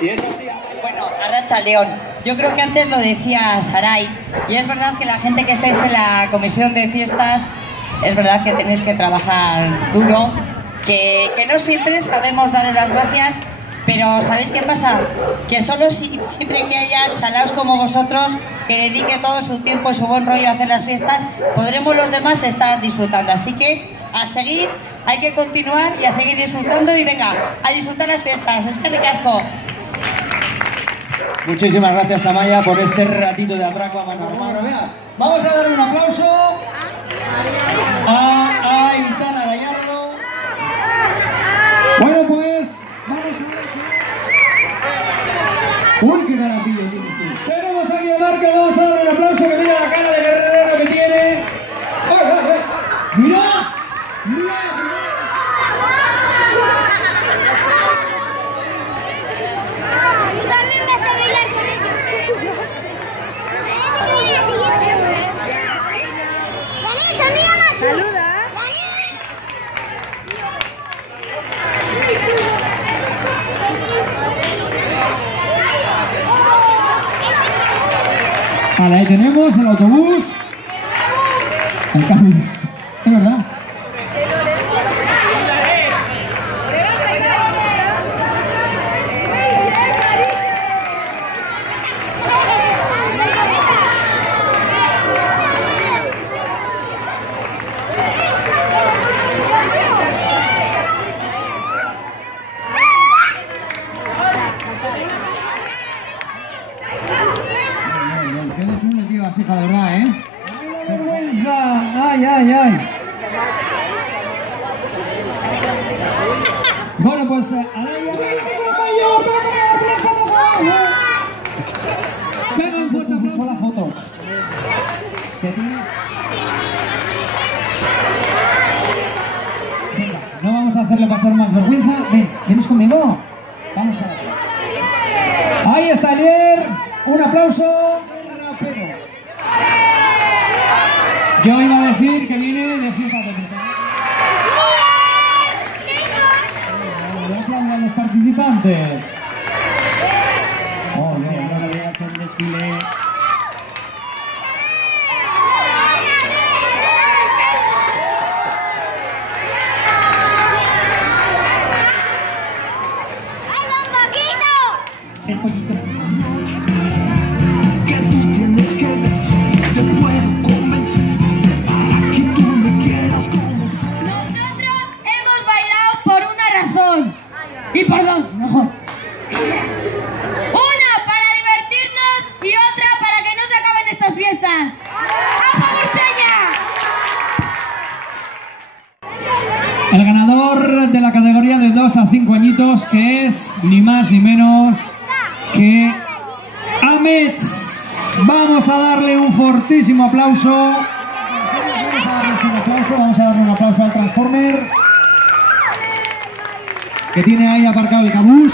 Y eso sí, bueno, Arratza León. Yo creo que antes lo decía Saray, y es verdad que la gente que estáis en la comisión de fiestas, es verdad que tenéis que trabajar duro, que no siempre sabemos daros las gracias, pero ¿sabéis qué pasa? Que solo siempre que haya chalaos como vosotros, que dediquen todo su tiempo y su buen rollo a hacer las fiestas, podremos los demás estar disfrutando. Así que a seguir, hay que continuar y a seguir disfrutando, y venga, a disfrutar las fiestas. Es que ricasco. muchísimas gracias, Amaya, por este ratito de atraco a mano armada. Vamos a dar un aplauso a Aitana Gallardo. Bueno, pues vamos a ver. Uy, qué garapillo tienes tú. Tenemos aquí a Marca, vamos a darle un aplauso, que mira la cara de guerrero que tiene. ¡Mira! ¡Mira! Saluda. Vale, ahí tenemos el autobús. El cambio. Es verdad. Qué de tú les llevas, hija, de verdad, ¿eh? ¡Qué vergüenza! ¡Ay, ay, ay! Bueno, pues, Alaya, mayor, te vas a quedar con las patas abajo. Venga, un fuerte aplauso a las fotos. ¿Qué tienes? Venga, no vamos a hacerle pasar más vergüenza. Ven, ¿vienes conmigo? Vamos a ver. Ahí está Elier. Un aplauso. Yo iba a decir que viene de fiesta de fiesta. Voy a aplaudir a los participantes. Oh, bien, ahora voy a hacer un desfile. ¡Qué poquito! Y perdón, mejor. Una para divertirnos y otra para que no se acaben estas fiestas. ¡Vamos, Murseña! El ganador de la categoría de 2 a 5 añitos, que es ni más ni menos que Amets. Vamos a darle un fortísimo aplauso. Vamos a darle un aplauso al Transformer, que tiene ahí aparcado el cabús.